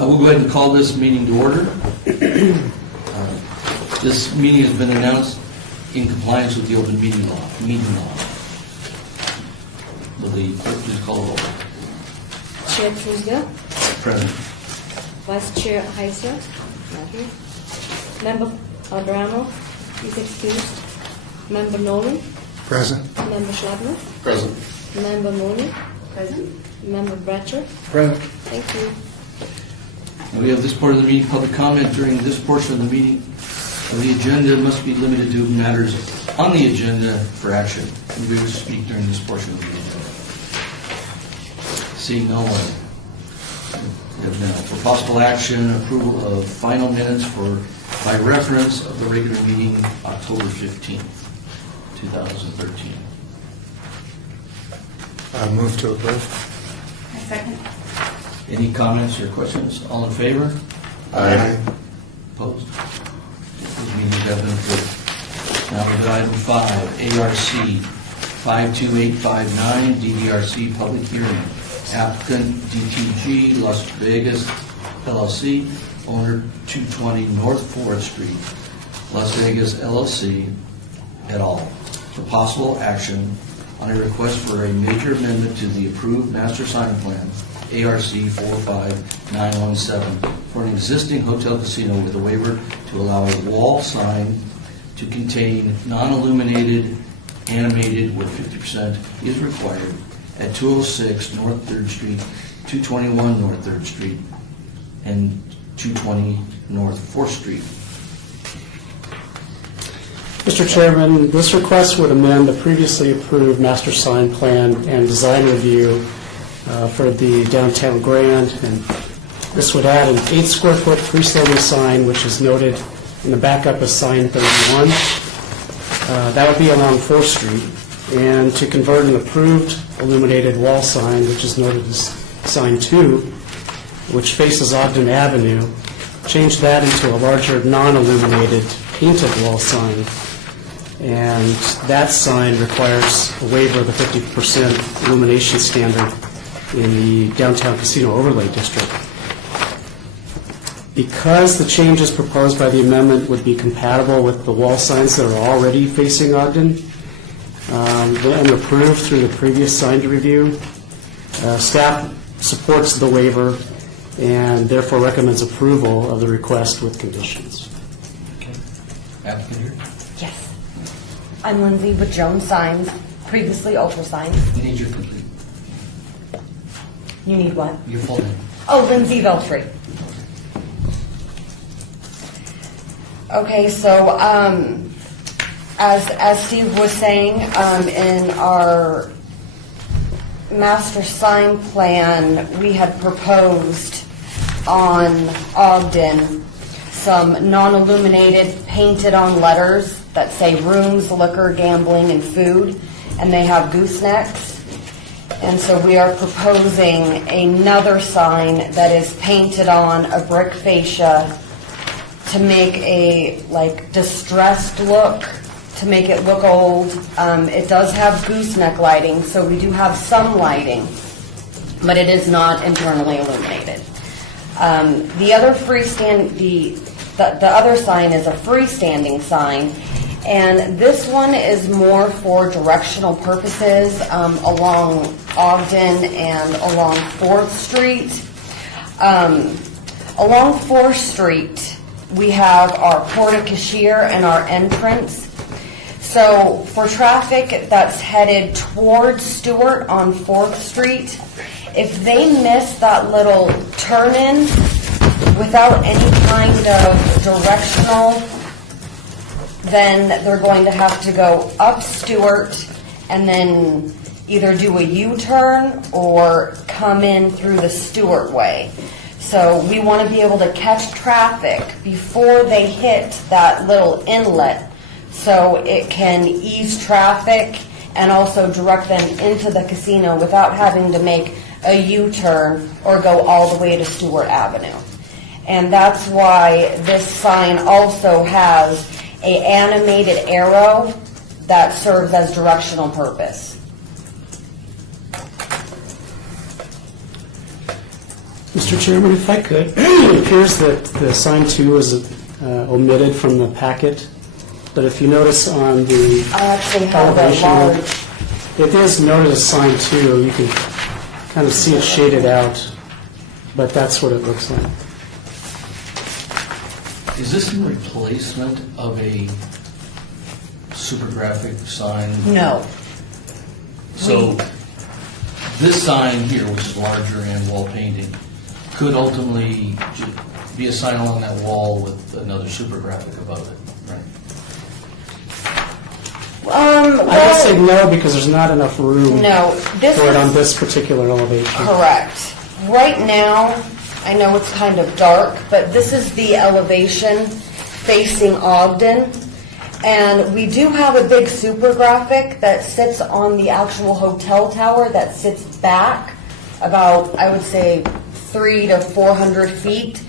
We'll go ahead and call this meeting to order. This meeting has been announced in compliance with the open meeting law. Will the clerk please call the roll? Chair Truesdale, Present. Vice Chair Heiser, not here. Member Albrano is excused. Member Nolan, Present. Member Schlagman, Present. Member Mooney, present. Member Bratcher, Present. thank you. We have this part of the meeting, public comment during this portion of the meeting. The agenda must be limited to matters on the agenda for action. We will speak during this portion of the meeting. Seeing no one. For possible action, approval of final minutes by reference of the regular meeting October 15th, 2013. Move to approve. Second. Any comments or questions? All in favor? Aye. Opposed? Those meetings have been approved. Now we're to item 5, ARC 52859, DDRC public hearing. Applicant DTG Las Vegas LLC, owner 220 North 4th Street, Las Vegas LLC, et al. For possible action on a request for a major amendment to the approved master sign plan, ARC 45917, for an existing hotel casino with a waiver to allow a wall sign to contain non-illuminated, animated with 50% is required at 206 North 3rd Street, 221 North 3rd Street, and 220 North 4th Street. Mr. Chairman, this request would amend the previously approved master sign plan and design review for the downtown Grand, and this would add an 8 square foot freestanding sign, which is noted in the backup as sign 31. That would be along 4th Street, and to convert an approved illuminated wall sign, which is noted as sign 2, which faces Ogden Avenue, change that into a larger non-illuminated painted wall sign. And that sign requires a waiver of the 50% illumination standard in the downtown casino overlay district. Because the changes proposed by the amendment would be compatible with the wall signs that are already facing Ogden and approved through the previous sign review, staff supports the waiver and therefore recommends approval of the request with conditions. Okay. Applicant here? Yes. I'm Lindsay with Jones Signs, previously Ultra Signs. We need your complete, You need what? your full name. Oh, Lindsay Veltri. Okay, so as Steve was saying, in our master sign plan, we had proposed on Ogden some non-illuminated painted on letters that say rooms, liquor, gambling, and food, and they have goosenecks. And so we are proposing another sign that is painted on a brick fascia to make a distressed look, to make it look old. It does have gooseneck lighting, so we do have some lighting, but it is not internally illuminated. The other the other sign is a freestanding sign, and this one is more for directional purposes along Ogden and along 4th Street. Along 4th Street, we have our porte cochere and our entrance. So for traffic that's headed towards Stewart on 4th Street, if they miss that little turn-in without any kind of directional, then they're going to have to go up Stewart and then either do a U-turn or come in through the Stewart way. So we want to be able to catch traffic before they hit that little inlet so it can ease traffic and also direct them into the casino without having to make a U-turn or go all the way to Stewart Avenue. And that's why this sign also has an animated arrow that serves as directional purpose. Mr. Mr. Chairman, if I could, it appears that the sign 2 is omitted from the packet, but if you notice on the I actually have a elevation, large, it is noted as sign 2. You can kind of see it shaded out, but that's what it looks like. Is this in replacement of a super graphic sign? no. So this sign here, which is larger and wall painting, could ultimately be a sign along that wall with another super graphic above it, right? I would say no, because there's not enough room No, this for it on is this particular elevation. correct. Right now, I know it's kind of dark, but this is the elevation facing Ogden. And we do have a big super graphic that sits on the actual hotel tower that sits back about, I would say, 300 to 400 feet.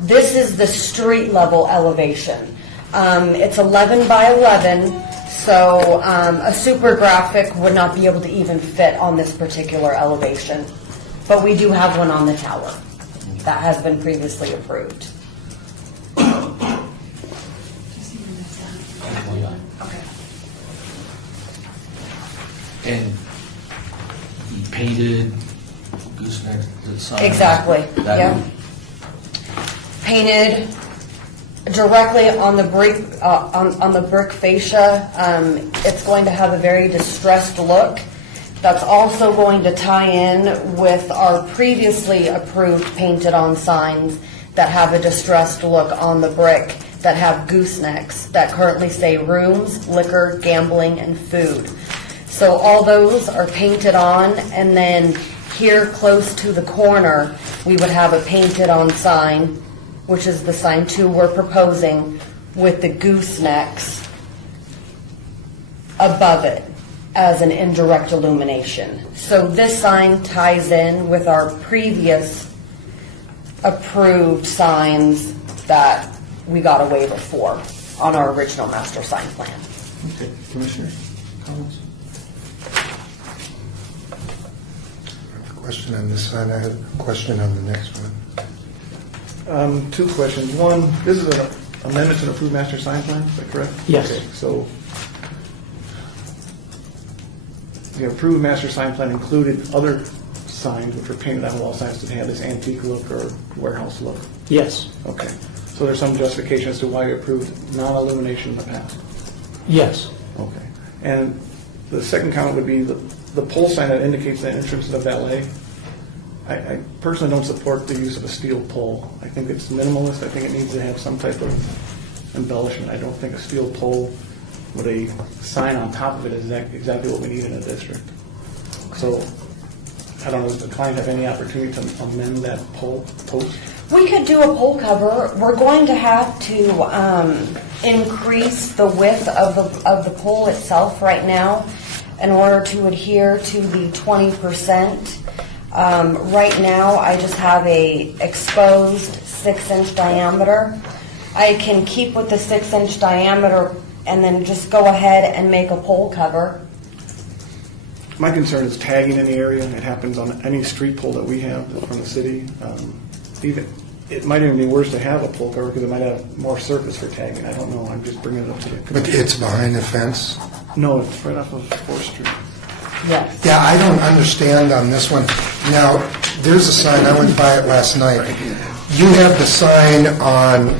This is the street level elevation. It's 11 by 11, so a super graphic would not be able to even fit on this particular elevation. But we do have one on the tower that has been previously approved. Oh, yeah. And the painted gooseneck that sign? Exactly, That yeah. one? Painted directly on the brick, on the brick fascia. It's going to have a very distressed look. That's also going to tie in with our previously approved painted-on signs that have a distressed look on the brick, that have goosenecks, that currently say rooms, liquor, gambling, and food. So all those are painted on, and then here close to the corner, we would have a painted-on sign, which is the sign 2 we're proposing, with the goosenecks above it as an indirect illumination. So this sign ties in with our previous approved signs that we got a waiver for on our original master sign plan. Okay, Commissioners, comments? Question on this sign, I have a question on the next one. Two questions. One, this is an amendment to the approved master sign plan, is that correct? Yes. Okay, so the approved master sign plan included other signs which were painted on wall signs to have this antique look or warehouse look. Yes. Okay. So there's some justification as to why you approved non-illumination in the past. Yes. Okay. And the second comment would be the pole sign that indicates the entrance to the valet. I personally don't support the use of a steel pole. I think it's minimalist. I think it needs to have some type of embellishment. I don't think a steel pole with a sign on top of it is exactly what we need in a district. So I don't know, does the client have any opportunity to amend that pole post? We could do a pole cover. We're going to have to increase the width of the pole itself right now in order to adhere to the 20%. Right now, I just have a exposed 6-inch diameter. I can keep with the 6-inch diameter and then just go ahead and make a pole cover. My concern is tagging in the area. It happens on any street pole that we have from the city. It might even be worse to have a pole cover because it might have more surface for tagging. I don't know. I'm just bringing it up to the But commission. it's behind the fence? No, it's right off of 4th Street. Yes. Yeah, I don't understand on this one. Now, there's a sign, I went by it last night. You have the sign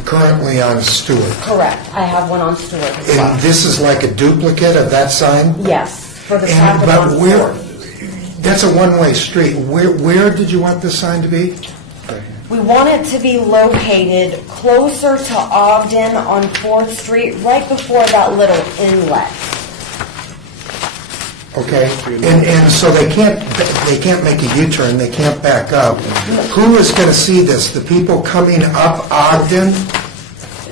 currently on Stewart. Correct. I have one on Stewart as well. And this is like a duplicate of that sign? Yes, for the And- traffic but on where- Stewart. That's a one-way street. Where did you want this sign to be? We want it to be located closer to Ogden on 4th Street, right before that little inlet. Okay, and so they can't make a U-turn, they can't back up. Who is going to see this? The people coming up Ogden,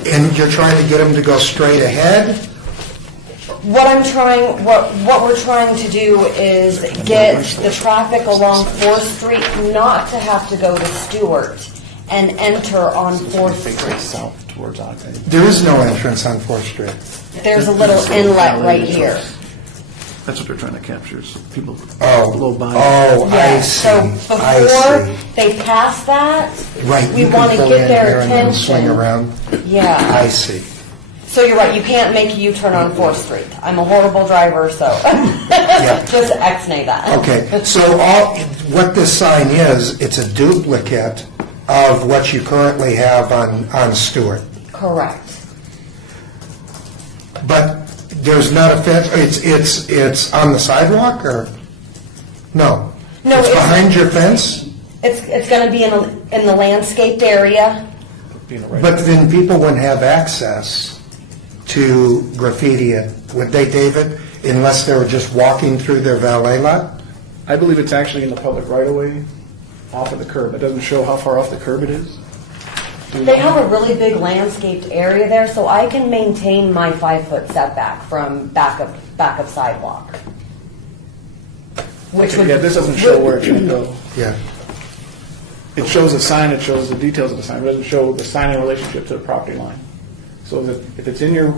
and you're trying to get them to go straight ahead? What we're trying to do is get the traffic along 4th Street not to have to go to Stewart and enter on 4th Street. South towards Ogden. There is no entrance on 4th Street. There's a little inlet right here. That's what they're trying to capture, is people Oh, blow by. oh, I Yeah, see, so I before see. they pass that, Right, we you want can to pull get in their here and then swing attention. around. Yeah. I see. So you're right, you can't make a U-turn on 4th Street. I'm a horrible driver, so just X-nay that. Okay, so what this sign is, it's a duplicate of what you currently have on Stewart. Correct. But there's not a fence, it's on the sidewalk, or? No? No, It's it's- behind your fence? It's going to be in the landscaped area. Being a right- But then people wouldn't have access to graffiti it, would they, David? Unless they were just walking through their valet lot? I believe it's actually in the public right-of-way off of the curb. It doesn't show how far off the curb it is. They have a really big landscaped area there, so I can maintain my 5-foot setback from back of sidewalk. Which would Yeah, this doesn't show where it should go. Yeah. It shows the sign, it shows the details of the sign, but it doesn't show the sign in relationship to the property line. So if it's in your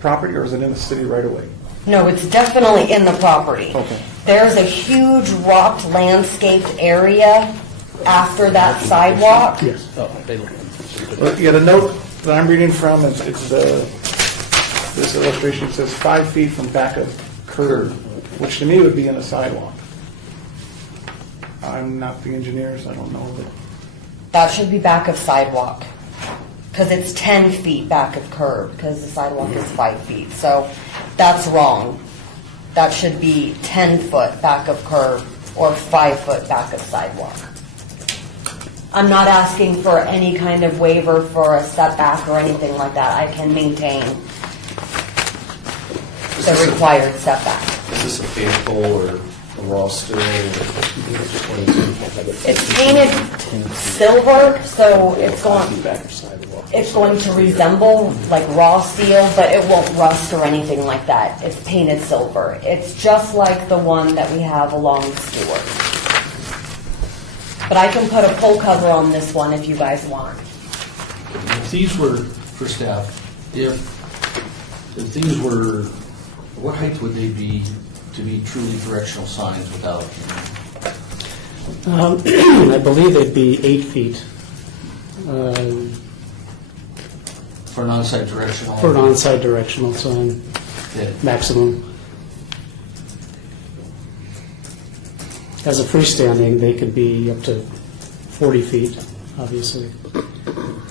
property, or is it in the city right-of-way? No, it's definitely in the property. Okay. There's a huge rocked landscaped area after that sidewalk. Yes. Well, yeah, the note that I'm reading from is, this illustration says 5 feet from back of curb, which to me would be in a sidewalk. I'm not the engineer, so I don't know, but That should be back of sidewalk, because it's 10 feet back of curb, because the sidewalk is 5 feet. So that's wrong. That should be 10 foot back of curb or 5 foot back of sidewalk. I'm not asking for any kind of waiver for a setback or anything like that. I can maintain the required setback. Is this a paint pole or a raw steel? It's painted silver, so it's going to resemble like raw steel, but it won't rust or anything like that. It's painted silver. It's just like the one that we have along Stewart. But I can put a full cover on this one if you guys want. If these were, for staff, if these were, what height would they be to be truly directional signs without? I believe they'd be 8 feet For an on-site directional? for an on-site directional sign, Yeah. maximum. As a freestanding, they could be up to 40 feet, obviously.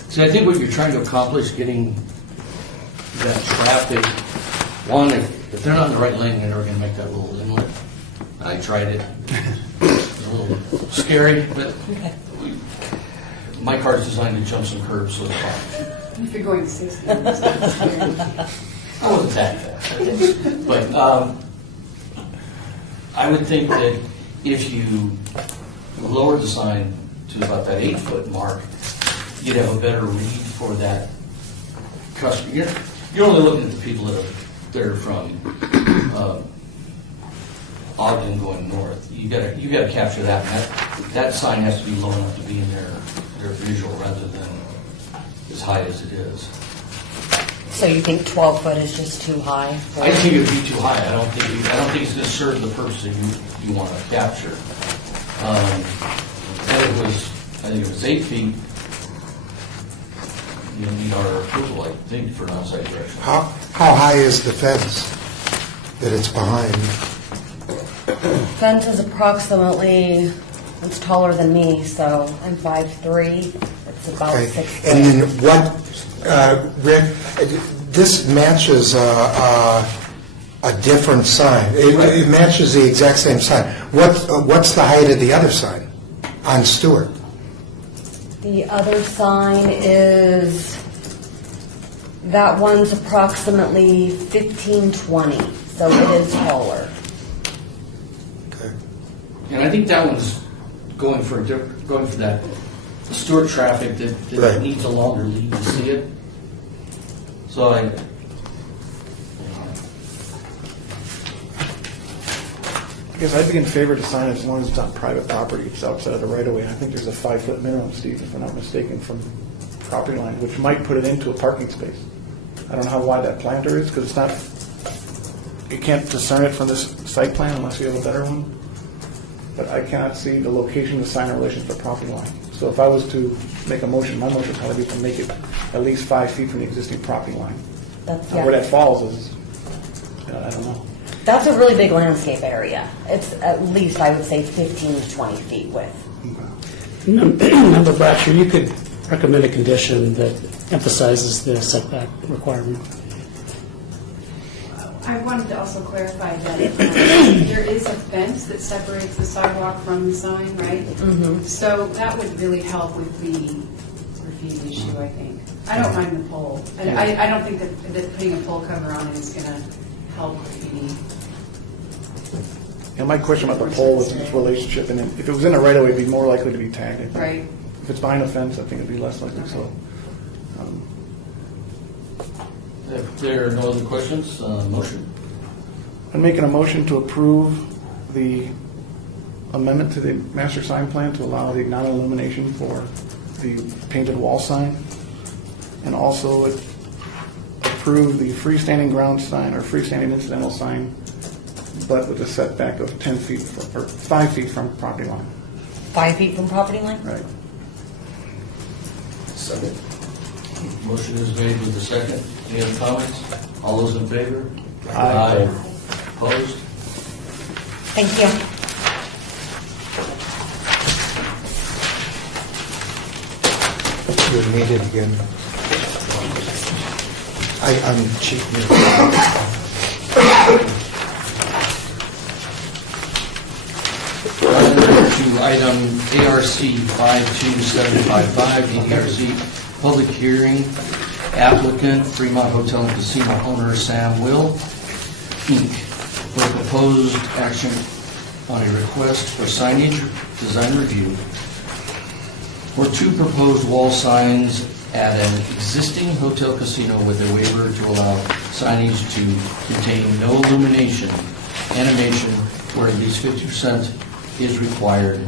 See, I think what you're trying to accomplish, getting that traffic, one, if they're not in the right lane, they're never going to make that little inlet. I tried it. It's a little scary, but my car's designed to jump some curbs, so it's fine. If you're going 60. I wasn't that fast. But I would think that if you lowered the sign to about that 8-foot mark, you'd have a better read for that customer. You're only looking at the people that are from Ogden going north. You got to capture that. And that sign has to be low enough to be in their visual rather than as high as it is. So you think 12 foot is just too high? I think it would be too high. I don't think it's going to serve the purpose that you want to capture. I think it was 8 feet. You need our approval, I think, for an on-site direction. How high is the fence that it's behind? Fence is approximately, it's taller than me, so I'm 5'3". It's about Okay. 6 feet. And then what, Rick, this matches a different sign. It matches the exact same sign. What's the height of the other sign on Stewart? The other sign is, that one's approximately 15-20, so it is taller. Okay. And I think that one's going for that Stewart traffic that Right. needs a longer lead to see it. So I guess I'd be in favor of the sign as long as it's on private property, it's outside of the right-of-way. I think there's a 5-foot minimum, Steve, if I'm not mistaken, from property line, which might put it into a parking space. I don't know how wide that planter is, because it's not you can't discern it from this site plan unless you have a better one. But I cannot see the location of the sign in relation to the property line. So if I was to make a motion, my motion would probably be to make it at least 5 feet from the existing property line. That's, Now, where yeah. that falls is, I don't know. That's a really big landscape area. It's at least, I would say, 15 to 20 feet width. Member Bratcher, you could recommend a condition that emphasizes the setback requirement. I wanted to also clarify that there is a fence that separates the sidewalk from the sign, right? So that would really help with the graffiti issue, I think. I don't mind the pole. I don't think that putting a pole cover on it is going to help graffiti. And my question about the pole was its relationship, and if it was in the right of way, it'd be more likely to be tagged. I think. Right. If it's behind a fence, I think it'd be less likely, so. If there are no other questions, motion. I'm making a motion to approve the amendment to the master sign plan to allow the non-illumination for the painted wall sign, and also approve the freestanding ground sign or freestanding incidental sign, but with a setback of 10 feet, or 5 feet from property line. 5 feet from property line? Right. Second. Motion is made with the second. Any other comments? All those in favor? Aye. Opposed? Thank you. You need it again. I'm cheating. To item ARC 52755, DDRZ, public hearing, applicant Fremont Hotel and Casino owner Sam Will, Inc., for proposed action on a request for signage design review for 2 proposed wall signs at an existing hotel casino with a waiver to allow signage to contain no illumination, animation, where at least 50% is required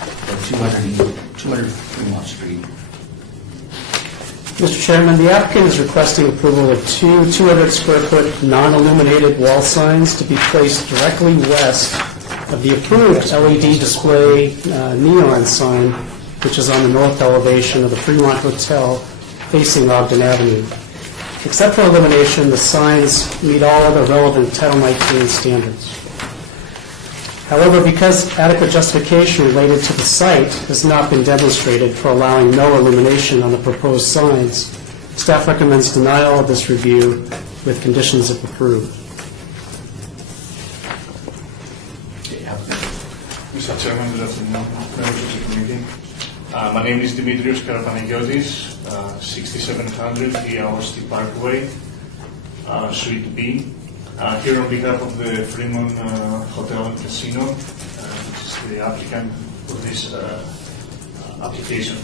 at 200 Fremont Street. Mr. Chairman, the applicant is requesting approval of 2 200-square-foot non-illuminated wall signs to be placed directly west of the approved LED display neon sign, which is on the north elevation of the Fremont Hotel facing Ogden Avenue. Except for illumination, the signs meet all other relevant Title 19 standards. However, because adequate justification related to the site has not been demonstrated for allowing no illumination on the proposed signs, staff recommends denial of this review with conditions if approved. Mr. Chairman, good afternoon, members of the committee. My name is Dimitrios Karapanagiotis, 6700 Iaosti Parkway, Suite B. Here on behalf of the Fremont Hotel and Casino, which is the applicant for this application.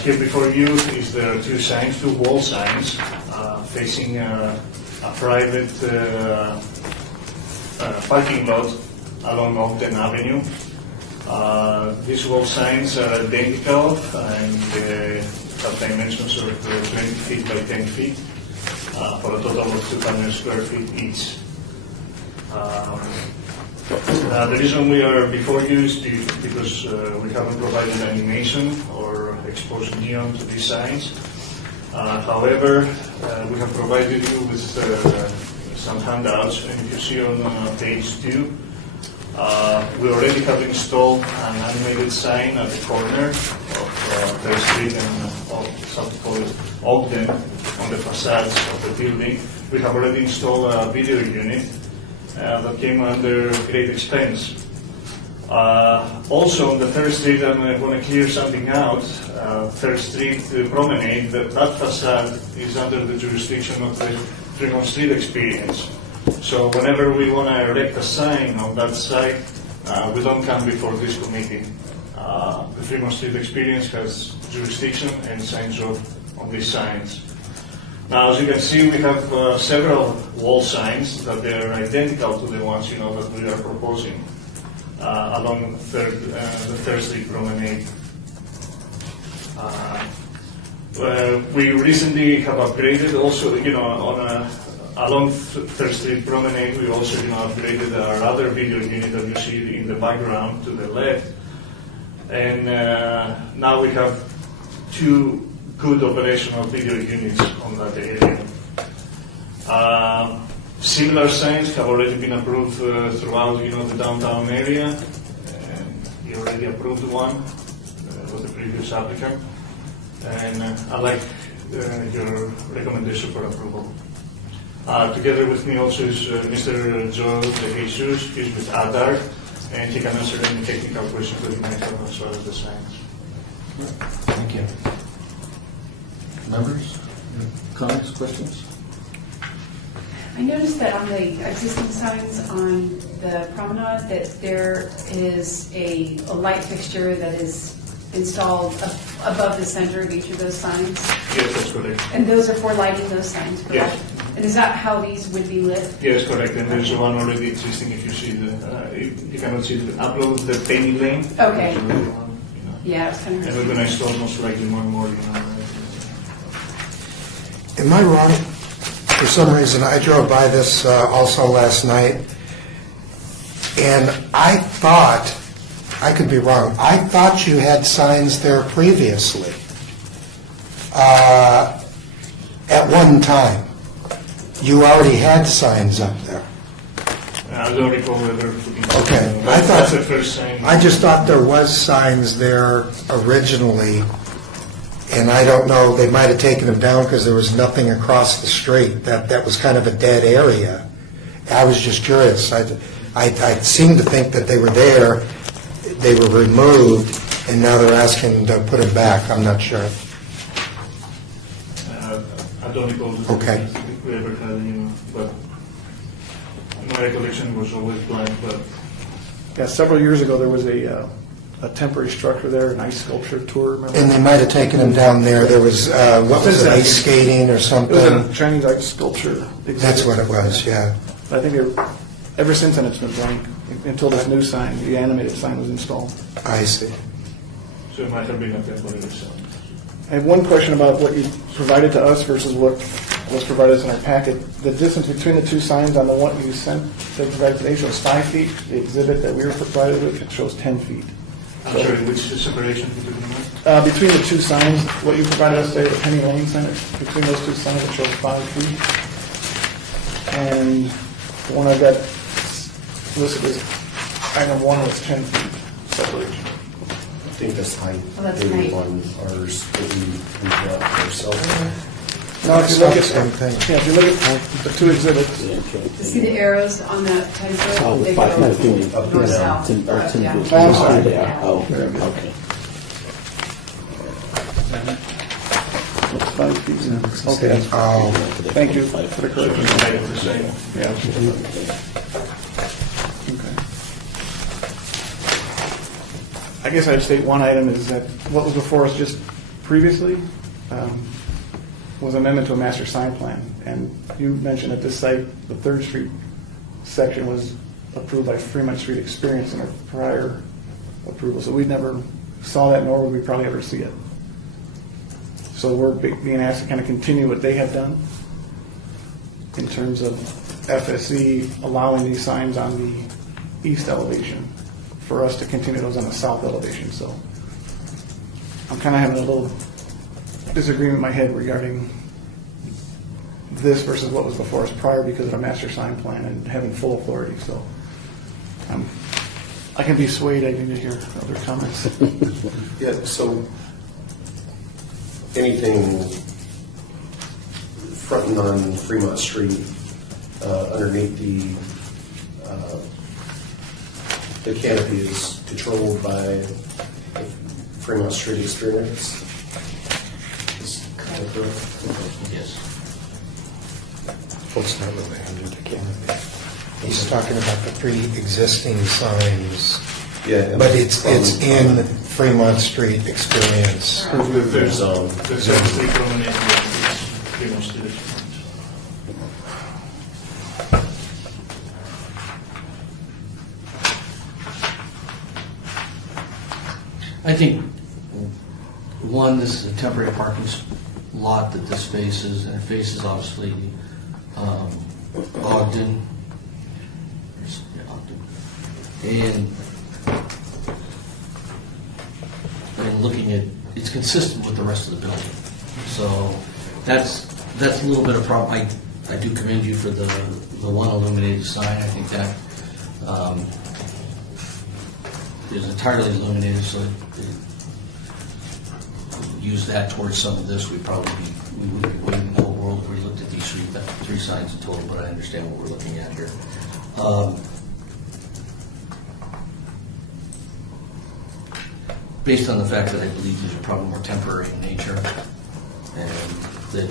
Here before you is there are 2 signs, 2 wall signs facing a private parking lot along Ogden Avenue. These wall signs are identical and have dimensions of 20 feet by 10 feet. For a total of 200 square feet each. The reason we are before you is because we haven't provided animation or exposed neon to these signs. However, we have provided you with some handouts, and if you see on page 2, we already have installed an animated sign at the corner of 3rd Street and something called Ogden on the facades of the building. We have already installed a video unit that came under great expense. Also on the 3rd Street, I'm going to clear something out. 3rd Street Promenade, that facade is under the jurisdiction of the Fremont Street Experience. So whenever we want to erect a sign on that site, we don't come before this committee. The Fremont Street Experience has jurisdiction and signs off on these signs. Now, as you can see, we have several wall signs that they are identical to the ones that we are proposing along the 3rd Street Promenade. We recently have upgraded also, Along Third Street Promenade, we also upgraded our other video unit that you see in the background to the left. And now we have 2 good operational video units on that area. Similar signs have already been approved throughout the downtown area. You already approved one with the previous applicant. And I like your recommendation for approval. Together with me also is Mr. Joe De Jesus. He's with ADAR, and he can answer any technical questions that you might have as well as the signs. Thank you. Members, comments, questions? I noticed that on the existing signs on the promenade, that there is a light fixture that is installed above the center of each of those signs. Yes, that's correct. And those are for lighting those signs, correct? Yes. And is that how these would be lit? Yes, correct. And there's one already existing. If you see you cannot see the upload the penny lane. Okay. There's already one, Yeah, I was kind And of. we're going to install most likely more and more. Am I wrong? For some reason, I drove by this also last night, and I thought, I could be wrong, I thought you had signs there previously, at one time. You already had signs up there. I don't recall whether. Okay, I thought, That's the first sign. I just thought there was signs there originally, and I don't know, they might have taken them down because there was nothing across the street. That was kind of a dead area. I was just curious. I seemed to think that they were there, they were removed, and now they're asking to put them back. I'm not sure. I don't recall. Okay. If we ever had, but my recollection was always blank, but. Yeah, several years ago, there was a temporary structure there, an ice sculpture tour, remember? And they might have taken them down there. There was, what was it, ice skating or It was something? a Chinese ice sculpture exhibit. That's what it was, yeah. I think ever since then, it's been blank, until this new sign, the animated sign was installed. I see. So it might have been a temporary sign. I have one question about what you provided to us versus what was provided us in our packet. The distance between the 2 signs on the one you sent, that provided today shows 5 feet. The exhibit that we were provided with, it shows 10 feet. I'm sorry, which separation between them? Between the 2 signs, what you provided us today, the Penny Lane Center, between those 2 signs, it shows 5 feet. And the one I got listed as item 1 was 10 feet separation. I think that's height. Oh, that's maybe height. on ours that we got ourselves. Now, if you look at, Same thing. yeah, if you look at the 2 exhibits, See the arrows on that 10-foot? They go Up and north, down. south. Oh, I'm sorry. Yeah. Okay. 5 feet. Okay, Oh, thank you for the correction. Height of the sign. Yeah. Okay. I guess I'd state one item is that what was before us just previously was amendment to a master sign plan. And you mentioned at this site, the 3rd Street section was approved by Fremont Street Experience in our prior approval. So we never saw that, nor would we probably ever see it. So we're being asked to kind of continue what they have done in terms of FSE allowing these signs on the east elevation for us to continue those on the south elevation. So I'm kind of having a little disagreement in my head regarding this versus what was before us prior because of a master sign plan and having full authority. So I can be swayed. I need to hear other comments. Yeah, so anything fronting on Fremont Street, underneath the canopy is controlled by Fremont Street Experience. Is that correct? Yes. well, it's not really under the canopy. He's talking about the 3 existing signs, Yeah. but it's in Fremont Street Experience. There's zone. the Third Street Promenade is pretty much the difference. I think, one, this is a temporary parking lot that this faces, and it faces obviously Ogden. Yeah, Ogden. And looking at, it's consistent with the rest of the building. So that's a little bit of problem. I do commend you for the one illuminated sign. I think that is entirely illuminated, so use that towards some of this. We wouldn't be waiting in the whole world if we looked at these three signs in total, but I understand what we're looking at here. Based on the fact that I believe these are probably more temporary in nature, and that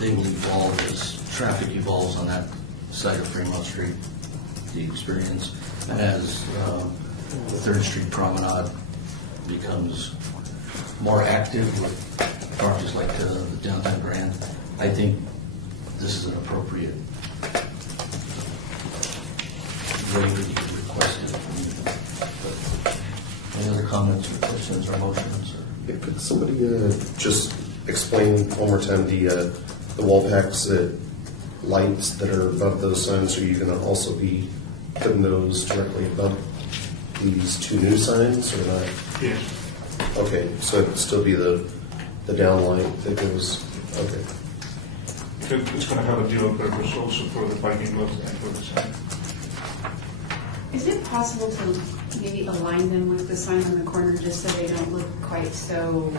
they will evolve as traffic evolves on that side of Fremont Street, the experience, as the 3rd Street Promenade becomes more active with properties like the Downtown Grand. I think this is an appropriate way that you can request it. Any other comments or questions or motions? Could somebody just explain one more time the wall packs, lights that are above those signs? Are you going to also be putting those directly above these 2 new signs or not? Yes. Okay, so it'd still be the downlight that goes, okay. It's going to have a dual purpose also for the parking lot and for the sign. Is it possible to maybe align them with the sign on the corner just so they don't look quite so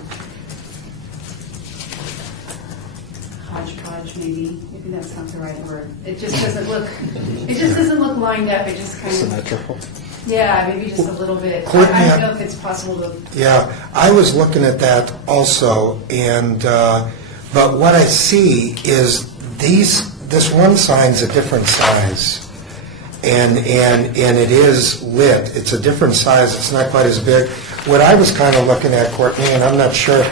hodgepodge, maybe? Maybe that's not the right word. It just doesn't look lined up. It just kind of... Symmetrical. Yeah, maybe just a little bit. Courtney, I don't know if it's possible to... Yeah, I was looking at that also, and, but what I see is this one sign's a different size, and it is lit. It's a different size. It's not quite as big. What I was kind of looking at, Courtney, and I'm not sure,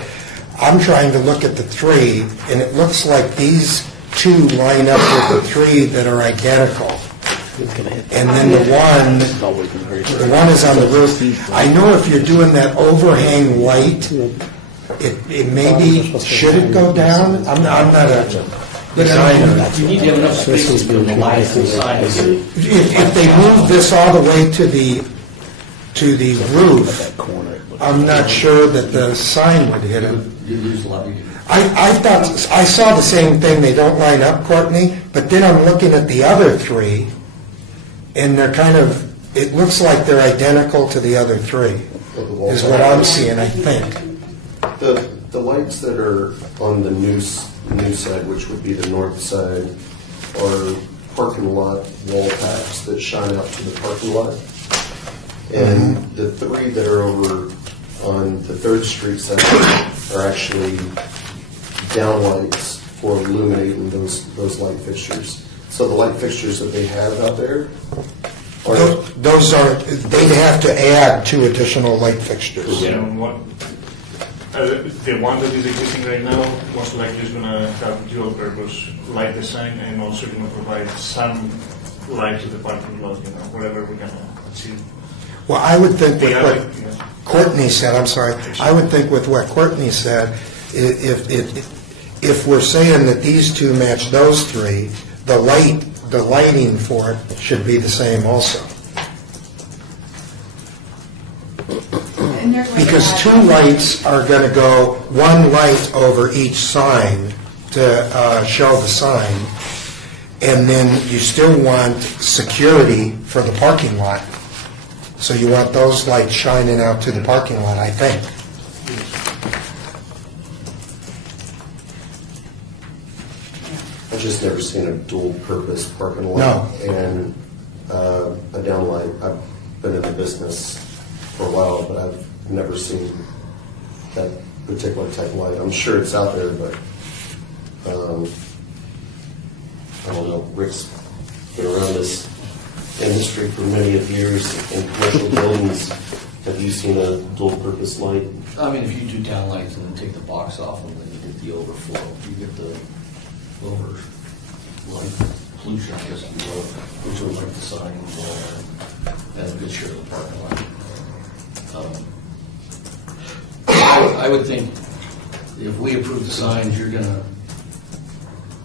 I'm trying to look at the 3, and it looks like these 2 line up with the 3 that are identical. And then the one is on the roof. I know if you're doing that overhang light, it maybe, should it go down? I'm not a designer. You need to have enough space to build the lights inside. If they move this all the way to the roof, I'm not sure that the sign would hit it. You lose a lot. I thought, I saw the same thing, they don't line up, Courtney, but then I'm looking at the other 3, and they're kind of, it looks like they're identical to the other 3, is what I'm seeing, I think. The lights that are on the new side, which would be the north side, are parking lot wall packs that shine out to the parking lot. And the 3 that are over on the 3rd Street side are actually downlights for illuminating those light fixtures. So the light fixtures that they have out there are... Those are, they'd have to add 2 additional light fixtures. The one that is existing right now most likely is going to have dual purpose light design and also going to provide some light to the parking lot, whatever we can achieve. Well, I would think with what Yes. Courtney said, I'm sorry, I would think with what Courtney said, if we're saying that these 2 match those 3, the lighting for it should be the same also. And they're going to Because add- 2 lights are going to go, 1 light over each sign to show the sign, and then you still want security for the parking lot. So you want those lights shining out to the parking lot, I think. I've just never seen a dual-purpose parking lot. No. And a downlight. I've been in the business for a while, but I've never seen that particular type of light. I'm sure it's out there, but I don't know. Rick's been around this industry for many of years in commercial buildings. Have you seen a dual-purpose light? I mean, if you do downlights and then take the box off them, then you get the overflow. You get the light pollution, I guess, if you will, which will like the sign and a good share of the parking lot. I would think if we approve the signs, you're gonna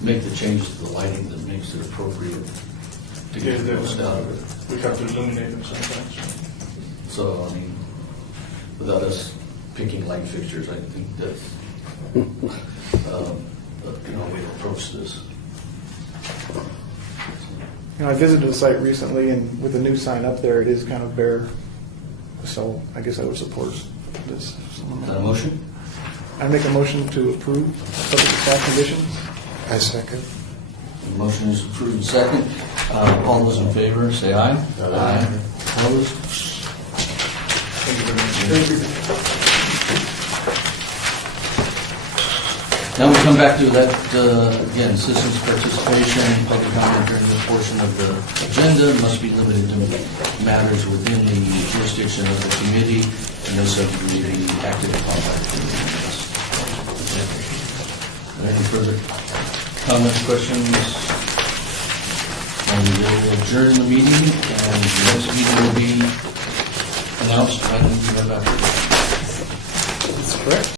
make the changes to the lighting that makes it appropriate to Yeah, get the most out of it. We have to illuminate them sometimes. So, I mean, without us picking light fixtures, I think that's, you know, we approach this. You know, I visited the site recently, and with the new sign up there, it is kind of bare. So I guess I would support this. Is that a motion? I make a motion to approve, subject to staff conditions. I second. The motion is approved and second. All those in favor, say aye. Aye. Opposed? Thank you very much. Now we come back to that, again, citizens' participation, public comment during this portion of the agenda must be limited to matters within the jurisdiction of the committee and no subcommittee acted upon by the committee. Any further comments, questions? And we'll adjourn the meeting, and the next meeting will be announced when we come back. That's correct.